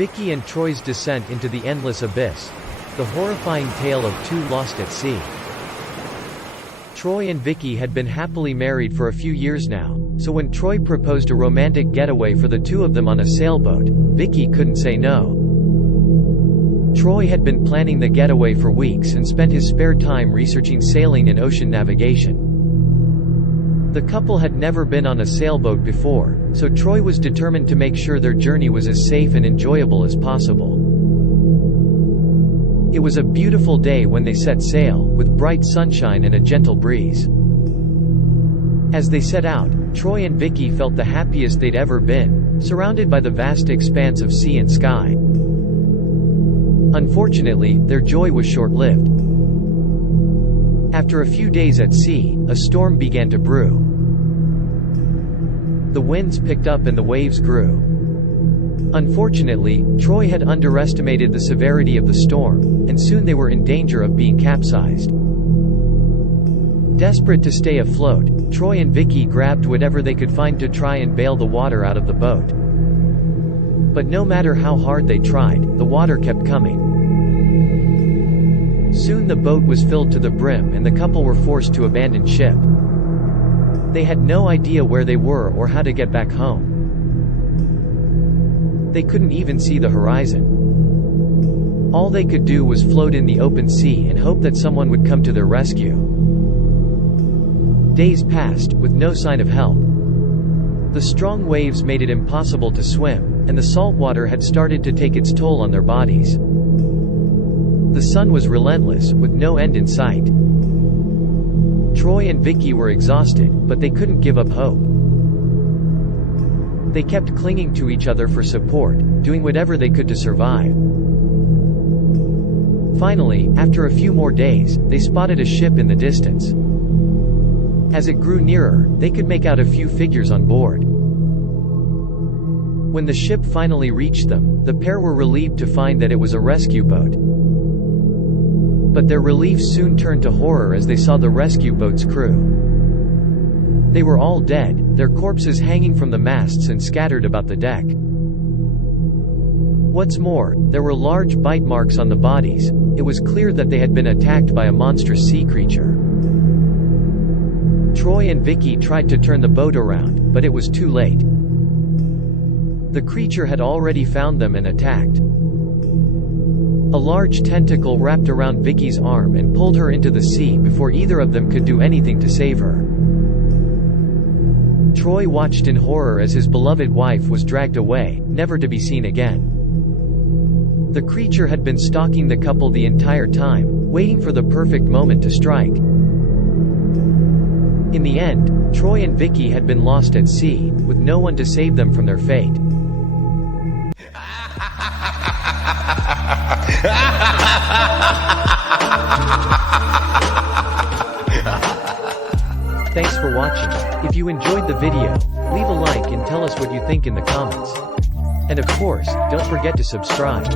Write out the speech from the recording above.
Vickie and Troy's descent into the endless abyss. The horrifying tale of two lost at sea. Troy and Vickie had been happily married for a few years now, so when Troy proposed a romantic getaway for the two of them on a sailboat, Vickie couldn't say no. Troy had been planning the getaway for weeks and spent his spare time researching sailing and ocean navigation. The couple had never been on a sailboat before, so Troy was determined to make sure their journey was as safe and enjoyable as possible. It was a beautiful day when they set sail, with bright sunshine and a gentle breeze. As they set out, Troy and Vickie felt the happiest they'd ever been, surrounded by the vast expanse of sea and sky. Unfortunately, their joy was short-lived. After a few days at sea, a storm began to brew. The winds picked up and the waves grew. Unfortunately, Troy had underestimated the severity of the storm, and soon they were in danger of being capsized. Desperate to stay afloat, Troy and Vickie grabbed whatever they could find to try and bail the water out of the boat. But no matter how hard they tried, the water kept coming. Soon the boat was filled to the brim and the couple were forced to abandon ship. They had no idea where they were or how to get back home. They couldn't even see the horizon. All they could do was float in the open sea and hope that someone would come to their rescue. Days passed, with no sign of help. The strong waves made it impossible to swim, and the salt water had started to take its toll on their bodies. The sun was relentless, with no end in sight. Troy and Vickie were exhausted, but they couldn't give up hope. They kept clinging to each other for support, doing whatever they could to survive. Finally, after a few more days, they spotted a ship in the distance. As it grew nearer, they could make out a few figures on board. When the ship finally reached them, the pair were relieved to find that it was a rescue boat. But their relief soon turned to horror as they saw the rescue boat's crew. They were all dead, their corpses hanging from the masts and scattered about the deck. What's more, there were large bite marks on the bodies. It was clear that they had been attacked by a monstrous sea creature. Troy and Vickie tried to turn the boat around, but it was too late. The creature had already found them and attacked. A large tentacle wrapped around Vickie's arm and pulled her into the sea before either of them could do anything to save her. Troy watched in horror as his beloved wife was dragged away, never to be seen again. The creature had been stalking the couple the entire time, waiting for the perfect moment to strike. In the end, Troy and Vickie had been lost at sea, with no one to save them from their fate. Thanks for watching. If you enjoyed the video, leave a like and tell us what you think in the comments. And of course, don't forget to subscribe.